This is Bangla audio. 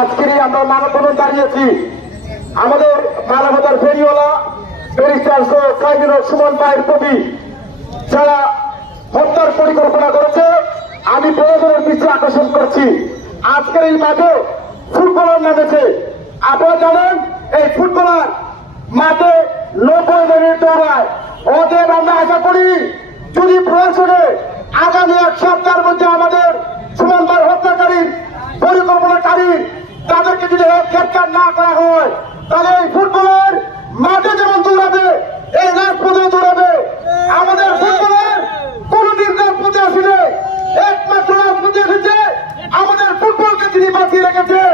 আজকেরই আমরা মানববন্ধন দাঁড়িয়েছি। আমাদের মানবতার ফেরিওয়ালা ব্যারিস্টার সাইদুল সুমন ভাইয়ের প্রতি যারা হত্যার পরিকল্পনা করেছে, আমি প্রয়োজনের দৃষ্টি আকর্ষণ করছি। আজকের এই মাঠে ফুটবলার নামেছে। আপনারা জানেন এই ফুটবলার মাঠে 90 মিনিট দৌড়ায়। ওদের আমরা আশা করি যদি প্রয়োজনে আগামী 1 সপ্তাহের মধ্যে আমাদের সুমন ভাই হত্যাকারী পরিকল্পনাকারী তাদেরকে যদি গ্রেপ্তার না করা হয়, তাহলে এই ফুটবলার মাঠে যেমন দৌড়াবে, এই রাজপথে দৌড়াবে। আমাদের ফুটবলার কোনদিন রাজপথে আসলে একমাত্র রাজপথে এসেছে আমাদের ফুটবলকে তিনি বাঁচিয়ে রেখেছেন।